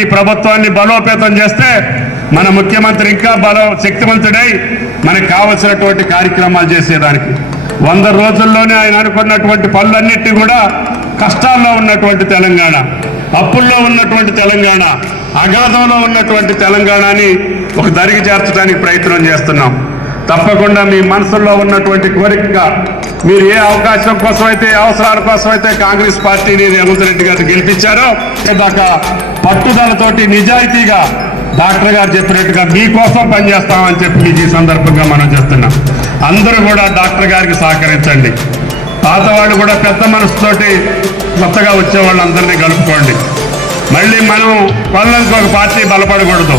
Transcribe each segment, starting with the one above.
ఈ ప్రభుత్వాన్ని బలోపేతం చేస్తే మన ముఖ్యమంత్రి ఇంకా బల శక్తివంతుడై మనకు కావలసినటువంటి కార్యక్రమాలు చేసేదానికి. వంద రోజుల్లోనే ఆయన అనుకున్నటువంటి పనులన్నిటి కూడా కష్టాల్లో ఉన్నటువంటి తెలంగాణ అప్పుల్లో ఉన్నటువంటి తెలంగాణ అగాధంలో ఉన్నటువంటి తెలంగాణని ఒక దరికి చేర్చడానికి ప్రయత్నం చేస్తున్నాం. తప్పకుండా మీ మనసులో ఉన్నటువంటి కోరికగా మీరు ఏ అవకాశం కోసం అయితే అవసరాల కోసం అయితే కాంగ్రెస్ పార్టీని రేవంత్ రెడ్డి గారు గెలిపించారో దాకా పట్టుదలతోటి నిజాయితీగా డాక్టర్ గారు చెప్పినట్టుగా మీకోసం పనిచేస్తామని చెప్పి మీకు ఈ సందర్భంగా మనం చేస్తున్నాం అందరూ కూడా డాక్టర్ గారికి సహకరించండి. పాత వాళ్ళు కూడా పెద్ద మనసుతోటి కొత్తగా వచ్చే వాళ్ళందరినీ కలుపుకోండి. మళ్ళీ మనం పనులకు ఒక పార్టీ బలపడకూడదు.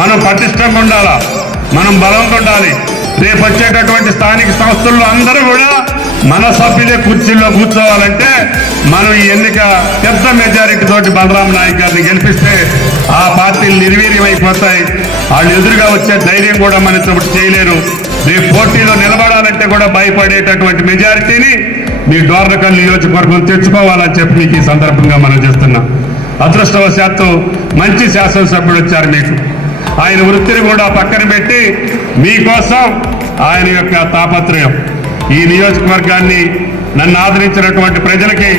మనం పటిష్టంగా ఉండాలా? మనం బలంగా ఉండాలి. రేపు వచ్చేటటువంటి స్థానిక సంస్థల్లో అందరూ కూడా మన సభ్యులే కుర్చీల్లో కూర్చోవాలంటే మనం ఈ ఎన్నిక పెద్ద మెజారిటీ తోటి బలరాం నాయక్ గారిని గెలిపిస్తే ఆ పార్టీలు నిర్వీర్యమైపోతాయి. వాళ్ళు ఎదురుగా వచ్చే ధైర్యం కూడా మనతో చేయలేరు. రేపు పోటీలో నిలబడాలంటే కూడా భయపడేటటువంటి మెజారిటీని మీ డోర్నకల్ నియోజకవర్గం తెచ్చుకోవాలని చెప్పి మీకు ఈ సందర్భంగా మనం చేస్తున్నాం. అదృష్టవశాత్తు మంచి శాసనసభ్యుడు వచ్చారు మీకు. ఆయన వృత్తిని కూడా పక్కన పెట్టి మీకోసం ఆయన యొక్క తాపత్రయం. ఈ నియోజకవర్గాన్ని నన్ను ఆదరించినటువంటి ప్రజలకి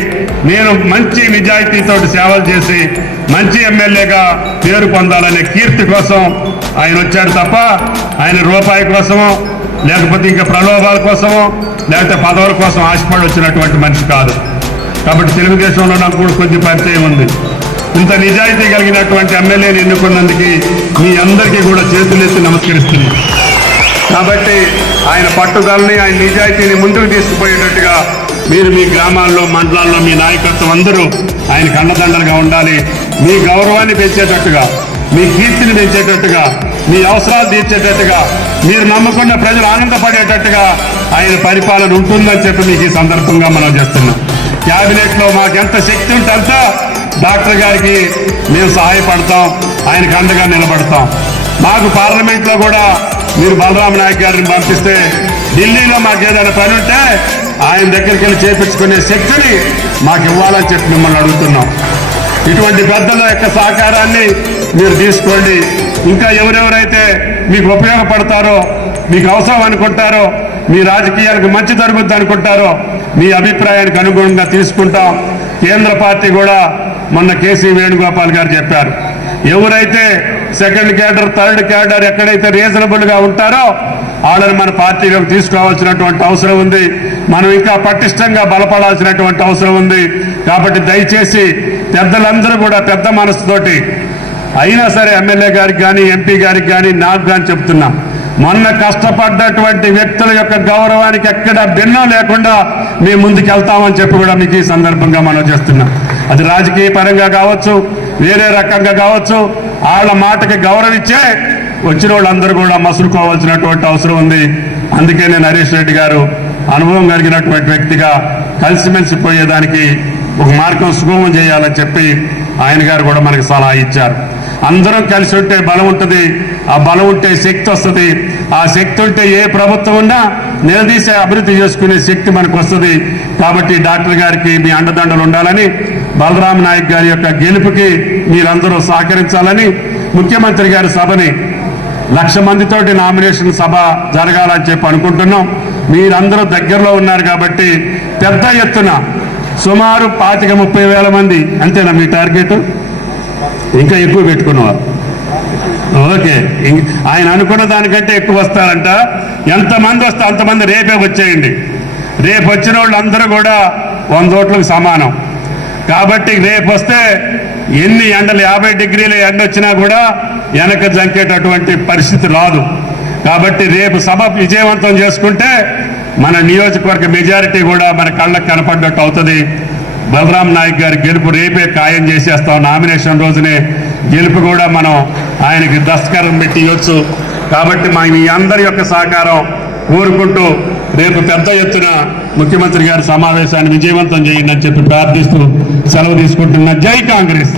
నేను మంచి నిజాయితీతో సేవలు చేసి మంచి ఎమ్మెల్యేగా పేరు పొందాలనే కీర్తి కోసం ఆయన వచ్చారు తప్ప ఆయన రూపాయి కోసమో లేకపోతే ఇంకా ప్రలోభాల కోసమో లేకపోతే పదవుల కోసం ఆశపడి వచ్చినటువంటి మనిషి కాదు. కాబట్టి తెలుగుదేశంలో నాకు కూడా కొంచెం పరిచయం ఉంది. ఇంత నిజాయితీ కలిగినటువంటి ఎమ్మెల్యేని ఎన్నుకున్నందుకు మీ అందరికీ కూడా చేతులెత్తి నమస్కరిస్తున్నాను. కాబట్టి ఆయన పట్టుదలని ఆయన నిజాయితీని ముందుకు తీసుకుపోయేటట్టుగా మీరు మీ గ్రామాల్లో మండలాల్లో మీ నాయకత్వం అందరూ ఆయన అండదండలుగా ఉండాలి. మీ గౌరవాన్ని పెంచేటట్టుగా మీ కీర్తిని పెంచేటట్టుగా మీ అవసరాలు తీర్చేటట్టుగా మీరు నమ్ముకున్న ప్రజలు ఆనందపడేటట్టుగా ఆయన పరిపాలన ఉంటుందని చెప్పి మీకు ఈ సందర్భంగా మనం చేస్తున్నాం. క్యాబినెట్లో మాకు ఎంత శక్తి ఉంటే అంత డాక్టర్ గారికి మేము సహాయపడతాం. ఆయనకు అండగా నిలబడతాం. మాకు పార్లమెంట్లో కూడా మీరు బలరామ నాయక్ గారిని పంపిస్తే ఢిల్లీలో మాకు ఏదైనా పని ఉంటే ఆయన దగ్గరికి వెళ్ళి చేపించుకునే శక్తిని మాకు ఇవ్వాలని చెప్పి మిమ్మల్ని అడుగుతున్నాం. ఇటువంటి పెద్దల యొక్క సహకారాన్ని మీరు తీసుకోండి. ఇంకా ఎవరెవరైతే మీకు ఉపయోగపడతారో మీకు అవసరం అనుకుంటారో మీ రాజకీయాలకు మంచి జరుగుద్ది అనుకుంటారో మీ అభిప్రాయానికి అనుగుణంగా తీసుకుంటాం. కేంద్ర పార్టీ కూడా మొన్న కేసీ వేణుగోపాల్ గారు చెప్పారు. ఎవరైతే సెకండ్ క్యాడర్ థర్డ్ క్యాడర్ ఎక్కడైతే రీజనబుల్గా ఉంటారో వాళ్ళని మన పార్టీలోకి తీసుకోవాల్సినటువంటి అవసరం ఉంది. మనం ఇంకా పటిష్టంగా బలపడాల్సినటువంటి అవసరం ఉంది. కాబట్టి దయచేసి పెద్దలందరూ కూడా పెద్ద మనసుతోటి అయినా సరే ఎమ్మెల్యే గారికి కానీ ఎంపీ గారికి కానీ నాకు కానీ చెప్తున్నా. మొన్న కష్టపడ్డటువంటి వ్యక్తుల యొక్క గౌరవానికి ఎక్కడ భిన్నం లేకుండా మేము ముందుకు వెళ్తామని చెప్పి కూడా మీకు ఈ సందర్భంగా మనం చేస్తున్నాం. అది రాజకీయ పరంగా కావచ్చు వేరే రకంగా కావచ్చు వాళ్ళ మాటకి గౌరవించే వచ్చిన వాళ్ళందరూ కూడా మసులుకోవాల్సినటువంటి అవసరం ఉంది. అందుకే నేను హరీష్ రెడ్డి గారు అనుభవం కలిగినటువంటి వ్యక్తిగా కలిసిమెలిసి పోయేదానికి ఒక మార్గం సుగమం చేయాలని చెప్పి ఆయన గారు కూడా మనకి సలహా ఇచ్చారు. అందరం కలిసి ఉంటే బలం ఉంటుంది ఆ బలం ఉంటే శక్తి వస్తుంది ఆ శక్తి ఉంటే ఏ ప్రభుత్వం ఉన్నా నిలదీసే అభివృద్ధి చేసుకునే శక్తి మనకు వస్తుంది కాబట్టి డాక్టర్ గారికి మీ అండదండలు ఉండాలని బలరాం నాయక్ గారి యొక్క గెలుపుకి మీరందరూ సహకరించాలని ముఖ్యమంత్రి గారి సభని లక్ష మందితోటి నామినేషన్ సభ జరగాలని చెప్పి అనుకుంటున్నాం. మీరందరూ దగ్గరలో ఉన్నారు కాబట్టి పెద్ద ఎత్తున సుమారు పాతిక ముప్పై వేల మంది అంతేనా మీ టార్గెట్? ఇంకా ఎక్కువ పెట్టుకున్నారు ఓకే. ఆయన అనుకున్న దానికంటే ఎక్కువ వస్తారంట. ఎంతమంది వస్తే అంతమంది రేపే వచ్చేయండి. రేపు వచ్చిన వాళ్ళందరూ కూడా వంద ఓట్లకు సమానం. కాబట్టి రేపు వస్తే ఎన్ని ఎండలు యాభై డిగ్రీల ఎండ వచ్చినా కూడా వెనక జంకేటటువంటి పరిస్థితి రాదు. కాబట్టి రేపు సభ విజయవంతం చేసుకుంటే మన నియోజకవర్గ మెజారిటీ కూడా మన కళ్ళకు కనపడ్డట్టు అవుతుంది. బలరాం నాయక్ గారి గెలుపు రేపే ఖాయం చేసేస్తాం. నామినేషన్ రోజునే గెలుపు కూడా మనం ఆయనకి దస్కరం పెట్టి ఇవ్వచ్చు కాబట్టి మా మీ అందరి యొక్క సహకారం కోరుకుంటూ రేపు పెద్ద ఎత్తున ముఖ్యమంత్రి గారి సమావేశాన్ని విజయవంతం చేయండి అని చెప్పి ప్రార్థిస్తూ సెలవు తీసుకుంటున్న జై కాంగ్రెస్.